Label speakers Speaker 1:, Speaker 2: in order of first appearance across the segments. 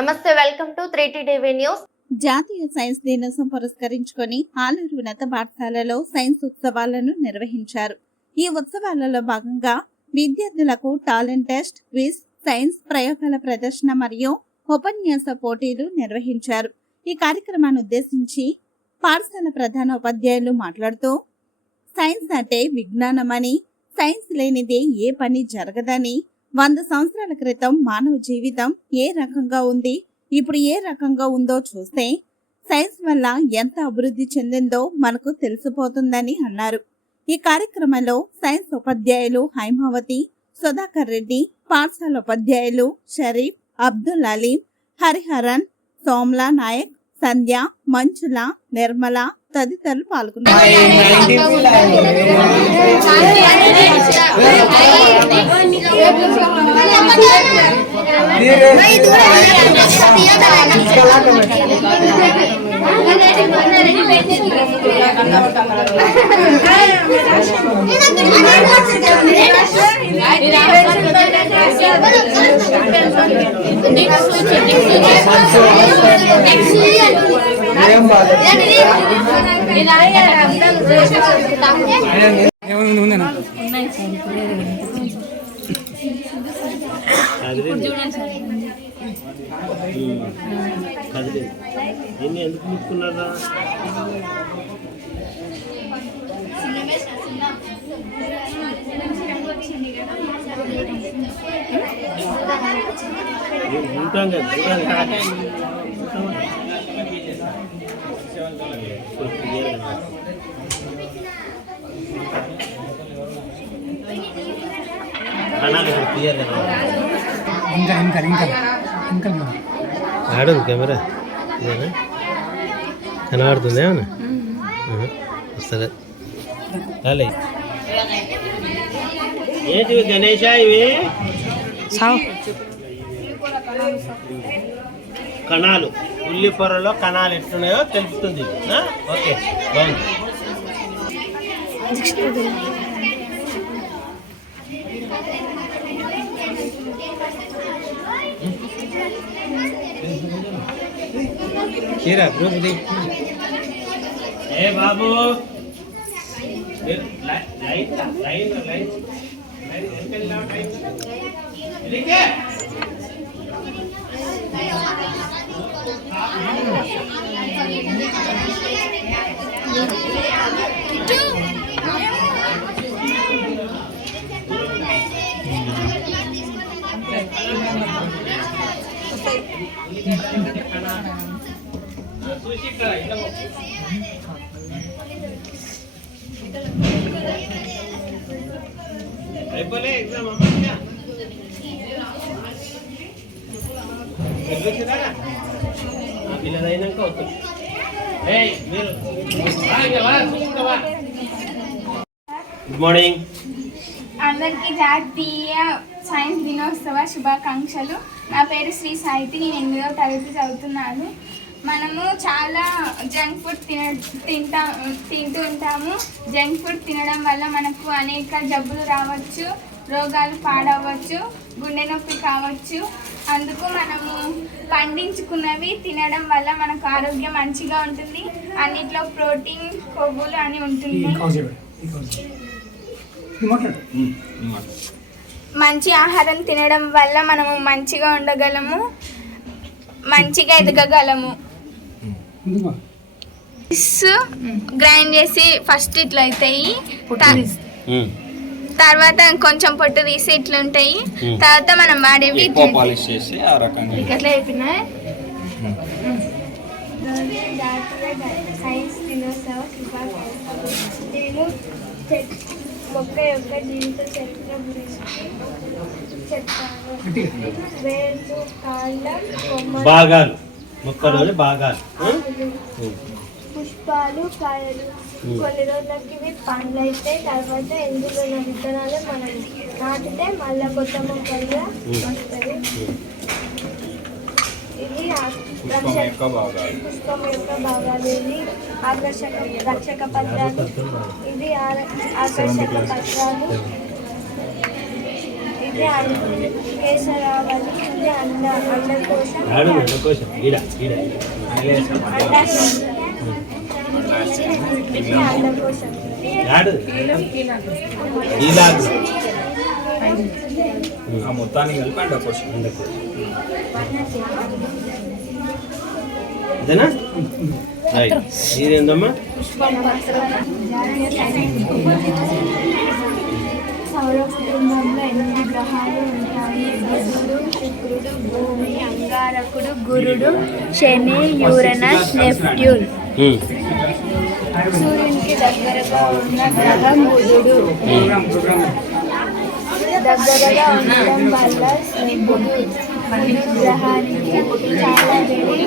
Speaker 1: నమస్తే welcome to three TV news.
Speaker 2: జాతీయ science దినోత్సవం పురస్కరించుకొని ఆలూరు ఉన్నత పాఠశాలలో సైన్స్ ఉత్సవాలను నిర్వహించారు. ఈ ఉత్సవాలలో భాగంగా విద్యార్థులకు టాలెంట్ టెస్ట్ క్విజ్ సైన్స్ ప్రయోగాల ప్రదర్శన మరియు ఉపన్యాస పోటీలు నిర్వహించారు. ఈ కార్యక్రమాన్ని ఉద్దేశించి పాఠశాల ప్రధాన ఉపాధ్యాయులు మాట్లాడుతూ సైన్స్ అంటే విజ్ఞానమని సైన్స్ లేనిదే ఏ పని జరగదని వంద సంవత్సరాల క్రితం మానవ జీవితం ఏ రకంగా ఉంది? ఇప్పుడు ఏ రకంగా ఉందో చూస్తే సైన్స్ వల్ల ఎంత అభివృద్ధి చెందిందో మనకు తెలిసిపోతుందని అన్నారు. ఈ కార్యక్రమంలో సైన్స్ ఉపాధ్యాయులు హైమావతి సుధాకర్ రెడ్డి పాఠశాల ఉపాధ్యాయులు షరీఫ్ అబ్దుల్ అలీం హరిహరన్ సోమ్లా నాయక్ సంధ్య మంచుల నిర్మల తదితరులు పాల్గొన్నారు.
Speaker 3: ఏం బాగా కదిలి దీన్ని ఎందుకు ముట్టుకున్నారా? ఉంటాం కదా క్లియర్ కదా
Speaker 4: ఇంకా ఇంకా ఇంకా. ఇంకా.
Speaker 3: ఆడు కెమెరా. కనబడుతుంది ఏమన్నా? సరే రాలే ఏంటి గణేష ఇవి? కణాలు. ఉల్లి పొరలో కణాలు ఎట్లున్నాయో తెలుపుతుంది ఆ? ఓకే బాగుంది. કેરા બ્રો બધે એ Babu light light light Thank you. అయిపోలే ఎగ్జామ్ అమ్మా వస్తుంది గుడ్ మార్నింగ్
Speaker 5: అందరికీ జాతీయ సైన్స్ దినోత్సవ శుభాకాంక్షలు. నా పేరు శ్రీ సాహితి నేను ఎనిమిదవ తరగతి చదువుతున్నాను. మనము చాలా జంక్ ఫుడ్ తిన తింటా తింటూ ఉంటాము. జంక్ ఫుడ్ తినడం వల్ల మనకు అనేక జబ్బులు రావచ్చు రోగాలు పాడవచ్చు గుండె నొప్పి కావచ్చు. అందుకు మనము పండించుకున్నవి తినడం వల్ల మనకు ఆరోగ్యం మంచిగా ఉంటుంది. అన్నిట్లో ప్రోటీన్ కొవ్వులు అని ఉంటుంది. మంచి ఆహారం తినడం వల్ల మనము మంచిగా ఉండగలము మంచిగా ఎదగగలము. గ్రైండ్ చేసి ఫస్ట్ ఇట్లా అవుతాయి. త- తర్వాత కొంచెం పొట్టు తీసి ఇట్లా ఉంటాయి తర్వాత మనం వాడేవి
Speaker 6: పాలిష్ చేసి ఆ రకంగా.
Speaker 5: ఎట్లా చెప్పినా? సైన్స్ దినోత్సవ శుభాకాంక్షలు నేను మొక్క యొక్క జీవిత చరిత్ర గురించి చెప్తాను వేరు కాండం కొమ్మలు
Speaker 3: భాగాలు మొక్కలోని భాగాలు?
Speaker 5: పుష్పాలు కాయలు. కొన్ని రోజులకి ఇవి పండ్లు అయితే తర్వాత ఎందులో విత్తనాలు మనం నాటితే మళ్ళీ కొత్త మొక్కలుగా వస్తుంది ఇది ఆ-
Speaker 6: పుష్పం యొక్క భాగాలు.
Speaker 5: పుష్పం యొక్క భాగాలు ఇది ఆకర్షక రక్షక పత్రాలు. ఇది ఆకర్షక పత్రాలు. ఇది అం- కేసరావళి ఇది
Speaker 3: ఆడు కోసం. ఈడ ఈడ. ఇలా
Speaker 6: ఆ మొత్తానికి కలిపి అండ్
Speaker 3: ఇదేనా రైట్ ఇదేందమ్మా?
Speaker 5: సౌర కుటుంబంలో ఎనిమిది గ్రహాలు ఉంటాయి? బుధుడు శుక్రుడు భూమి అంగారకుడు గురుడు శని యూరనస్ నెప్ట్యూన్. సూర్యునికి దగ్గరగా ఉన్న గ్రహం బుధుడు. దగ్గరగా ఉండడం వల్ల బుధుడు. బుధుడు గ్రహానికి చాలా వేడి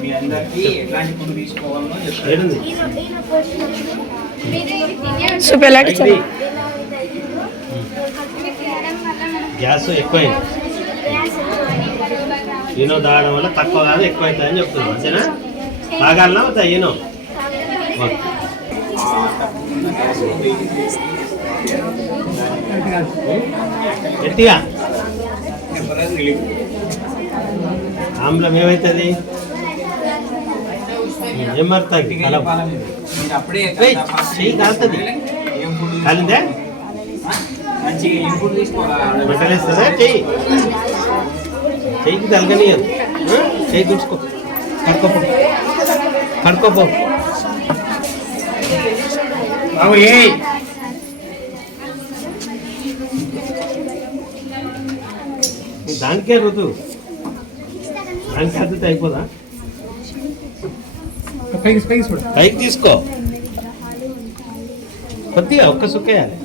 Speaker 6: మీ అందరికీ ఎట్లాంటి ఫుడ్ తీసుకోవాలో
Speaker 3: గ్యాస్ ఎక్కువైంది. ఈనో తాగడం వల్ల తక్కువ కాదు ఎక్కువ అవుతుంది అని చెప్తున్నాం. అంతేనా? తాగాలనా? అవుతా ఈనో? ఓకే. గట్టిగా. ఆమ్లం ఏమవుతుంది ఏం మరుతుంది? కలం చెయ్యి కాలుతుంది.
Speaker 6: ఏం
Speaker 3: కాలిందే?
Speaker 6: మంచిగా
Speaker 3: మంటలేస్తుందా చెయ్యి. చెయ్యికి తలగనియదు చెయ్యి చూసుకో కడుకోపో కడుకోపో బాబు ఏ? దానికే రుతు. దానికి అద్దుత అయిపోదా?
Speaker 4: పైకి
Speaker 3: తీసుకో. కొద్దిగా ఒక్క సుక్కేయాలి.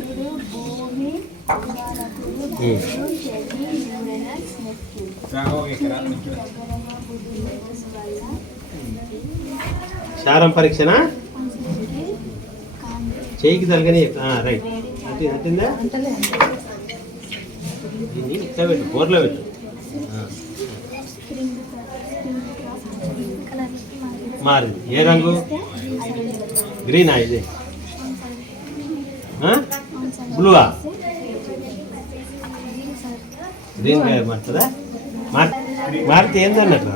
Speaker 3: సారం పరీక్షనా? చేయికి తలగని రైట్. అంటే అంటుందా దీన్ని ఇట్లా పెట్టు బోర్లో పెట్టు. మారింది. ఏ రంగు? గ్రీనా ఇది. బ్లూవా? గ్రీన్ కలర్ మారుతుందా? మార్ మారితే ఏందన్నట్టు?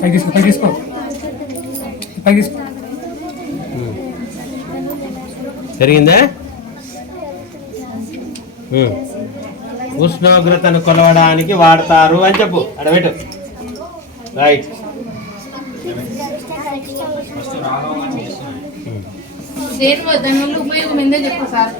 Speaker 4: పైకి తీసుకో పైకి తీసుకో. పైకి తీసుకో.
Speaker 3: జరిగిందా. ఉష్ణోగ్రతను కొలవడానికి వాడతారు అని చెప్పు. అడబెట్టు రైట్
Speaker 7: దేని దానివల్ల ఉపయోగం ఏందో చెప్పు సార్.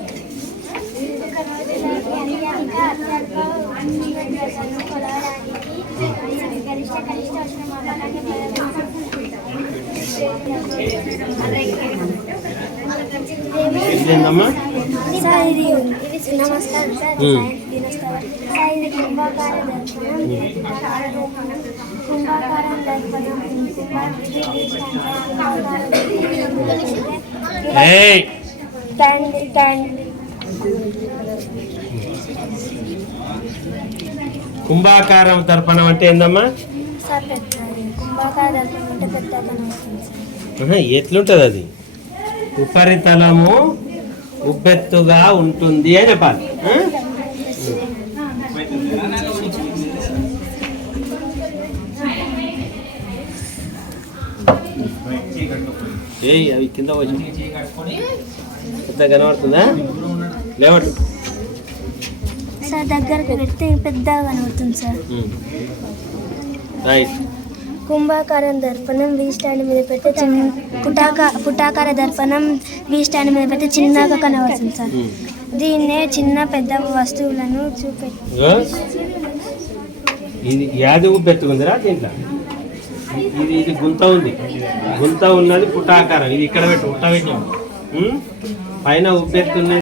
Speaker 8: నమస్కారం సార్. దినోత్సవం. సార్ ఇది కుంభాకార దర్శనం. తండ్రి
Speaker 3: కుంభాకారం తర్పణం అంటే ఏందమ్మా? ఎట్లుంటది అది? ఉపరితలము ఉబ్బెత్తుగా ఉంటుంది అని చెప్పాలి. ఏయ్ అవి కింద వచ్చి పెద్ద కనబడుతుందా? లేవట్టు
Speaker 8: సార్ దగ్గరకు పెడితే పెద్దగా కనబడుతుంది సార్.
Speaker 3: రైట్
Speaker 8: కుంభాకారం దర్పణం వీ స్టాండ్ మీద పెడితే చిన్న పుటాక పుటాకార దర్పణం వీ స్టాండ్ మీద పెడితే చిన్నగా కనబడుతుంది సార్. దీన్నే చిన్న పెద్ద వస్తువులను చూపె
Speaker 3: ఇగో. ఇది యాది ఉబ్బెత్తుకుందిరా దీంట్లో? ఇది ఇది గుంత ఉంది. గుంత ఉన్నది పుట్టాకారం. ఇది ఇక్కడ పెట్టు ఉట్ట పెట్టాం. ఉం? పైన ఉబ్బెత్తున్నది